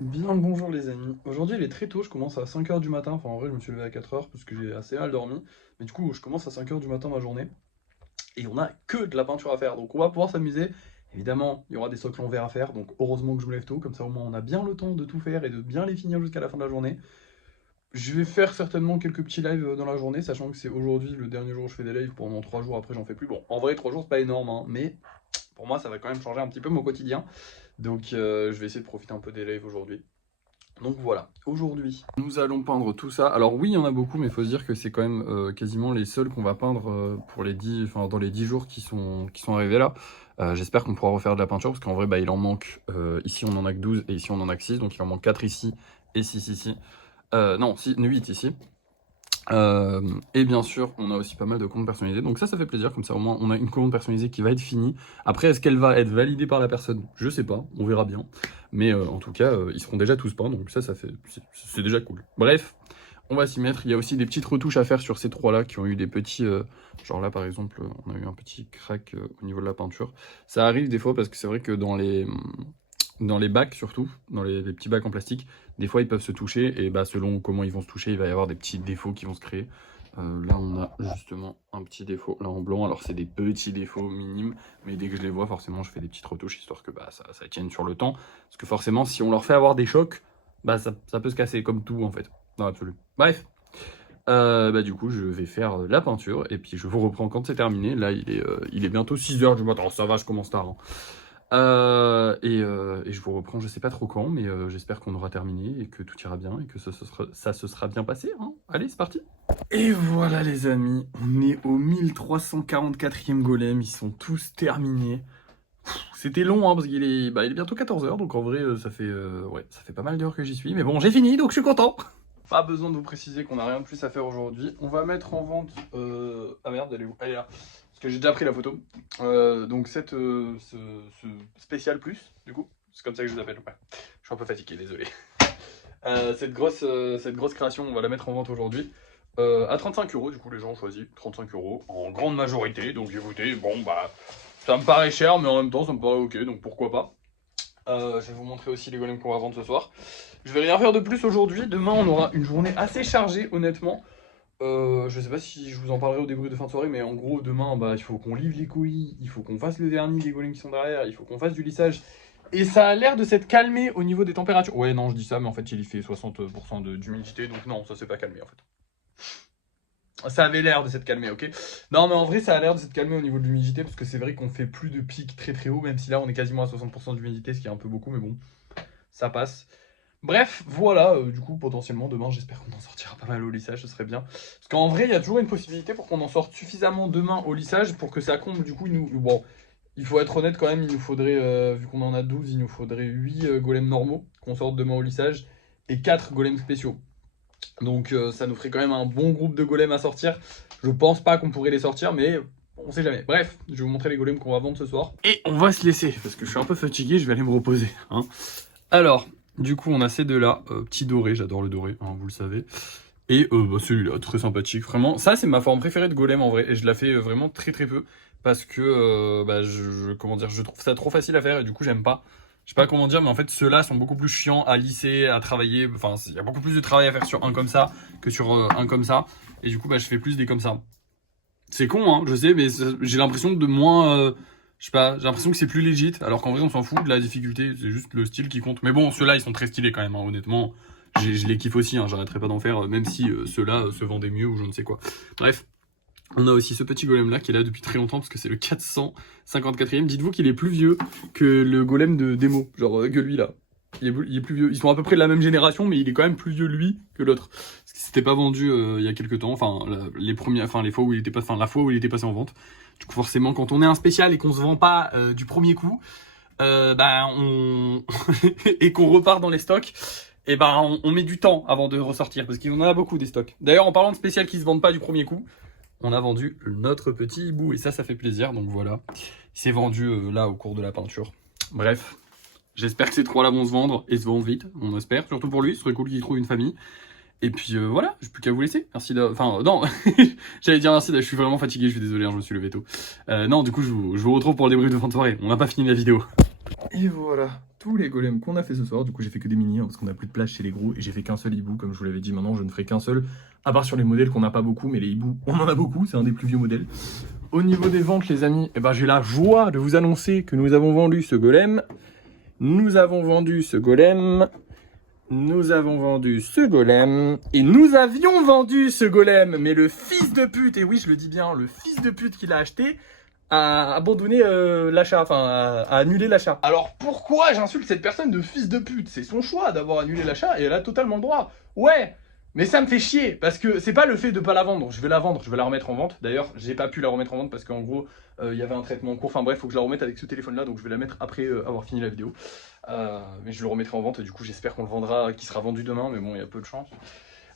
Bien le bonjour les amis. Aujourd'hui il est très tôt, je commence à 5 h du matin. Enfin en vrai je me suis levé à 4 h parce que j'ai assez mal dormi. Mais du coup je commence à 5 h du matin ma journée. Et on a que de la peinture à faire. Donc on va pouvoir s'amuser. Évidemment il y aura des socles en verre à faire. Donc heureusement que je me lève tôt. Comme ça au moins on a bien le temps de tout faire et de bien les finir jusqu'à la fin de la journée. Je vais faire certainement quelques petits lives dans la journée. Sachant que c'est aujourd'hui le dernier jour où je fais des lives. Pendant 3 jours après j'en fais plus. Bon en vrai 3 jours c'est pas énorme hein, mais pour moi ça va quand même changer un petit peu mon quotidien. Donc je vais essayer de profiter un peu des lives aujourd'hui. Donc voilà, aujourd'hui, nous allons peindre tout ça. Alors oui, il y en a beaucoup, mais il faut se dire que c'est quand même quasiment les seuls qu'on va peindre pour les 10, enfin, dans les 10 jours qui sont arrivés là. J'espère qu'on pourra refaire de la peinture, parce qu'en vrai, bah, il en manque, ici on en a que 12, et ici on en a que 6, donc il en manque 4 ici, et 6 ici. Non, 8 ici. Et bien sûr, on a aussi pas mal de comptes personnalisés. Donc ça fait plaisir. Comme ça, au moins, on a une commande personnalisée qui va être finie. Après, est-ce qu'elle va être validée par la personne? Je sais pas. On verra bien. Mais en tout cas, ils seront déjà tous peints. Donc ça fait, c'est déjà cool. Bref, on va s'y mettre. Il y a aussi des petites retouches à faire sur ces trois-là qui ont eu des petits... genre là, par exemple, on a eu un petit crack au niveau de la peinture. Ça arrive des fois parce que c'est vrai que dans les bacs surtout, dans les petits bacs en plastique, des fois ils peuvent se toucher et bah selon comment ils vont se toucher, il va y avoir des petits défauts qui vont se créer. Là on a justement un petit défaut là en blanc, alors c'est des petits défauts minimes, mais dès que je les vois forcément je fais des petites retouches histoire que bah, ça tienne sur le temps, parce que forcément si on leur fait avoir des chocs, bah ça peut se casser comme tout en fait, dans l'absolu. Bref, bah du coup je vais faire la peinture et puis je vous reprends quand c'est terminé. Là il est bientôt 6 h du matin, ça va je commence tard hein. Et je vous reprends, je sais pas trop quand, mais j'espère qu'on aura terminé et que tout ira bien et que ça se sera bien passé, hein. Allez, c'est parti. Et voilà les amis, on est au 1344e golem, ils sont tous terminés. C'était long hein, parce qu'il est bientôt 14 h, donc en vrai ouais, ça fait pas mal d'heures que j'y suis, mais bon j'ai fini donc je suis content. Pas besoin de vous préciser qu'on n'a rien de plus à faire aujourd'hui. On va mettre en vente... Ah merde, elle est où? Elle est là. Parce que j'ai déjà pris la photo. Donc ce spécial plus, du coup. C'est comme ça que je les appelle. Ouais. Je suis un peu fatigué, désolé. Cette grosse création, on va la mettre en vente aujourd'hui. À 35 euros, du coup, les gens ont choisi 35 euros en grande majorité. Donc écoutez, bon, bah, ça me paraît cher, mais en même temps, ça me paraît ok, donc pourquoi pas. Je vais vous montrer aussi les golems qu'on va vendre ce soir. Je vais rien faire de plus aujourd'hui. Demain, on aura une journée assez chargée, honnêtement. Je sais pas si je vous en parlerai au débrief de fin de soirée, mais en gros, demain, bah, il faut qu'on livre les couilles, il faut qu'on fasse le vernis des golems qui sont derrière, il faut qu'on fasse du lissage. Et ça a l'air de s'être calmé au niveau des températures. Ouais, non, je dis ça, mais en fait, il y fait 60% d'humidité, donc non, ça s'est pas calmé en fait. Ça avait l'air de s'être calmé, ok. Non, mais en vrai, ça a l'air de s'être calmé au niveau de l'humidité, parce que c'est vrai qu'on fait plus de pics très très haut, même si là, on est quasiment à 60% d'humidité, ce qui est un peu beaucoup, mais bon, ça passe. Bref, voilà, du coup, potentiellement, demain, j'espère qu'on en sortira pas mal au lissage, ce serait bien. Parce qu'en vrai, il y a toujours une possibilité pour qu'on en sorte suffisamment demain au lissage pour que ça comble, du coup, bon, il faut être honnête quand même, il nous faudrait, vu qu'on en a 12, il nous faudrait 8 golems normaux qu'on sorte demain au lissage et 4 golems spéciaux. Donc ça nous ferait quand même un bon groupe de golems à sortir. Je pense pas qu'on pourrait les sortir, mais on sait jamais. Bref, je vais vous montrer les golems qu'on va vendre ce soir. Et on va se laisser, parce que je suis un peu fatigué, je vais aller me reposer, hein. Alors, du coup, on a ces deux-là, petit doré, j'adore le doré, hein, vous le savez. Et bah, celui-là, très sympathique, vraiment. Ça, c'est ma forme préférée de golem, en vrai, et je la fais vraiment très très peu, parce que, bah, comment dire, je trouve ça trop facile à faire, et du coup, j'aime pas. Je sais pas comment dire, mais en fait, ceux-là sont beaucoup plus chiants à lisser, à travailler. Enfin, il y a beaucoup plus de travail à faire sur un comme ça que sur un comme ça. Et du coup, bah, je fais plus des comme ça. C'est con, hein, je sais, mais j'ai l'impression de moins... je sais pas, j'ai l'impression que c'est plus legit, alors qu'en vrai, on s'en fout de la difficulté, c'est juste le style qui compte. Mais bon, ceux-là, ils sont très stylés quand même, hein, honnêtement. Je les kiffe aussi, hein, j'arrêterai pas d'en faire, même si ceux-là se vendaient mieux ou je ne sais quoi. Bref, on a aussi ce petit golem-là qui est là depuis très longtemps, parce que c'est le 454e. Dites-vous qu'il est plus vieux que le golem de démo, genre que lui, là. Il est plus vieux. Ils sont à peu près de la même génération, mais il est quand même plus vieux lui que l'autre. Parce qu'il s'était pas vendu il y a quelques temps. Enfin, les fois où il était pas, enfin la fois où il était passé en vente. Du coup, forcément, quand on est un spécial et qu'on se vend pas du premier coup, bah on et qu'on repart dans les stocks, et ben on met du temps avant de ressortir parce qu'il y en a beaucoup des stocks. D'ailleurs, en parlant de spécial qui se vendent pas du premier coup, on a vendu notre petit hibou et ça fait plaisir. Donc voilà, il s'est vendu là au cours de la peinture. Bref. J'espère que ces trois-là vont se vendre et se vendent vite, on espère. Surtout pour lui, ce serait cool qu'il trouve une famille. Et puis voilà, j'ai plus qu'à vous laisser. Merci de... Enfin, non, j'allais dire merci, je suis vraiment fatigué, je suis désolé, hein, je me suis levé tôt. Non, du coup, je vous retrouve pour le débrief de fin de soirée. On n'a pas fini la vidéo. Et voilà, tous les golems qu'on a fait ce soir. Du coup, j'ai fait que des mini, hein, parce qu'on a plus de place chez les gros. Et j'ai fait qu'un seul hibou, comme je vous l'avais dit. Maintenant, je ne ferai qu'un seul, à part sur les modèles qu'on n'a pas beaucoup. Mais les hiboux, on en a beaucoup, c'est un des plus vieux modèles. Au niveau des ventes, les amis, eh ben, j'ai la joie de vous annoncer que nous avons vendu ce golem. Nous avons vendu ce golem. Nous avons vendu ce golem, et nous avions vendu ce golem, mais le fils de pute, et oui je le dis bien, le fils de pute qui l'a acheté, a abandonné l'achat, enfin a annulé l'achat. Alors pourquoi j'insulte cette personne de fils de pute? C'est son choix d'avoir annulé l'achat, et elle a totalement le droit. Ouais, mais ça me fait chier, parce que c'est pas le fait de pas la vendre, je vais la vendre, je vais la remettre en vente. D'ailleurs, j'ai pas pu la remettre en vente parce qu'en gros, il y avait un traitement en cours, enfin bref, faut que je la remette avec ce téléphone-là, donc je vais la mettre après avoir fini la vidéo. Mais je le remettrai en vente, et du coup j'espère qu'on le vendra, qu'il sera vendu demain, mais bon, il y a peu de chance.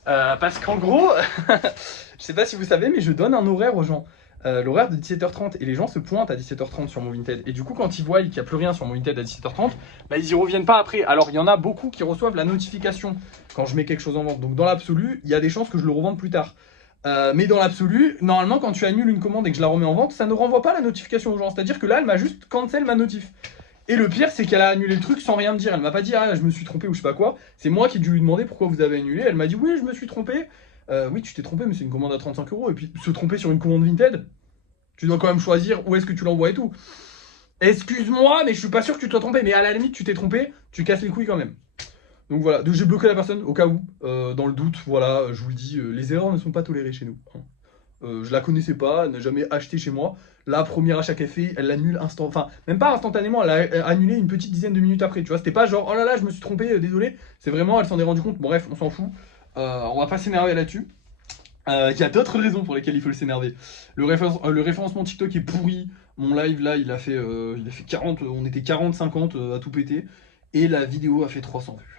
Parce qu'en gros, je sais pas si vous savez, mais je donne un horaire aux gens. L'horaire de 17h30, et les gens se pointent à 17h30 sur mon Vinted. Et du coup, quand ils voient qu'il n'y a plus rien sur mon Vinted à 17h30, bah, ils y reviennent pas après. Alors, il y en a beaucoup qui reçoivent la notification quand je mets quelque chose en vente. Donc, dans l'absolu, il y a des chances que je le revende plus tard. Mais dans l'absolu, normalement, quand tu annules une commande et que je la remets en vente, ça ne renvoie pas la notification aux gens. C'est-à-dire que là, elle m'a juste cancel ma notif. Et le pire, c'est qu'elle a annulé le truc sans rien me dire. Elle m'a pas dit, ah, je me suis trompé ou je sais pas quoi. C'est moi qui ai dû lui demander pourquoi vous avez annulé. Elle m'a dit, oui, je me suis trompé. Oui, tu t'es trompé, mais c'est une commande à 35 €. Et puis, se tromper sur une commande Vinted, tu dois quand même choisir où est-ce que tu l'envoies et tout. Excuse-moi, mais je suis pas sûr que tu te sois trompé. Mais à la limite, tu t'es trompé, tu casses les couilles quand même. Donc voilà, donc j'ai bloqué la personne au cas où, dans le doute. Voilà, je vous le dis, les erreurs ne sont pas tolérées chez nous. Je la connaissais pas, elle n'a jamais acheté chez moi. La première achat qu'elle fait, elle l'annule enfin même pas instantanément, elle a annulé une petite dizaine de minutes après. Tu vois, c'était pas genre oh là là, je me suis trompé, désolé. C'est vraiment, elle s'en est rendu compte. Bon, bref, on s'en fout. On va pas s'énerver là-dessus. Il y a d'autres raisons pour lesquelles il faut s'énerver. Le référencement TikTok est pourri. Mon live là, il a fait 40, on était 40-50 à tout péter. Et la vidéo a fait 300 vues.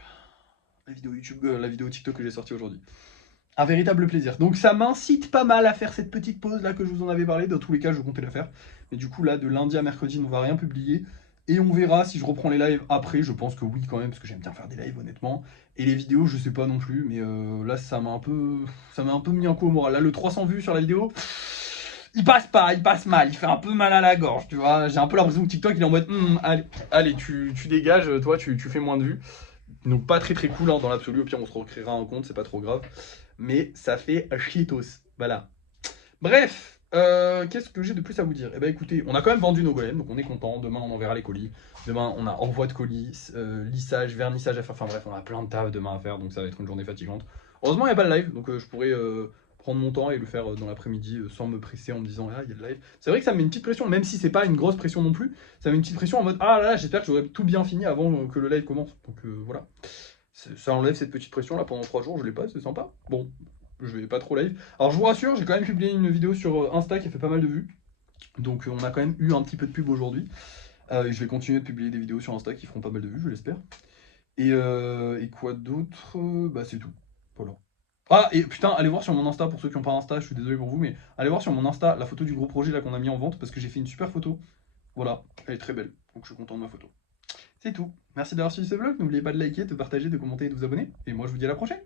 La vidéo YouTube, la vidéo TikTok que j'ai sortie aujourd'hui. Un véritable plaisir. Donc ça m'incite pas mal à faire cette petite pause là que je vous en avais parlé. Dans tous les cas, je comptais la faire. Mais du coup, là, de lundi à mercredi, on va rien publier. Et on verra si je reprends les lives après. Je pense que oui, quand même, parce que j'aime bien faire des lives, honnêtement. Et les vidéos, je sais pas non plus. Mais là, ça m'a un peu mis un coup au moral. Là, le 300 vues sur la vidéo, il passe pas, il passe mal. Il fait un peu mal à la gorge, tu vois. J'ai un peu l'impression que TikTok, il est en mode allez, tu dégages, toi, tu fais moins de vues. Donc pas très très cool hein, dans l'absolu. Au pire, on se recréera un compte, c'est pas trop grave. Mais ça fait chitos. Voilà. Bref, qu'est-ce que j'ai de plus à vous dire? Eh ben écoutez, on a quand même vendu nos golems, donc on est content. Demain, on enverra les colis. Demain, on a envoi de colis, lissage, vernissage à faire. Enfin bref, on a plein de taf demain à faire, donc ça va être une journée fatigante. Heureusement, il n'y a pas de live, donc je pourrais prendre mon temps et le faire dans l'après-midi sans me presser en me disant ah, il y a le live. C'est vrai que ça me met une petite pression, même si c'est pas une grosse pression non plus. Ça me met une petite pression en mode ah là là, j'espère que j'aurai tout bien fini avant que le live commence. Donc voilà. Ça enlève cette petite pression là pendant 3 jours, je l'ai pas, c'est sympa. Bon, je vais pas trop live. Alors je vous rassure, j'ai quand même publié une vidéo sur Insta qui a fait pas mal de vues. Donc on a quand même eu un petit peu de pub aujourd'hui. Je vais continuer de publier des vidéos sur Insta qui feront pas mal de vues, je l'espère. Et quoi d'autre? Bah c'est tout. Voilà. Ah et putain, allez voir sur mon Insta, pour ceux qui n'ont pas Insta, je suis désolé pour vous, mais allez voir sur mon Insta la photo du gros projet là qu'on a mis en vente parce que j'ai fait une super photo. Voilà, elle est très belle, donc je suis content de ma photo. C'est tout. Merci d'avoir suivi ce vlog, n'oubliez pas de liker, de partager, de commenter et de vous abonner. Et moi je vous dis à la prochaine.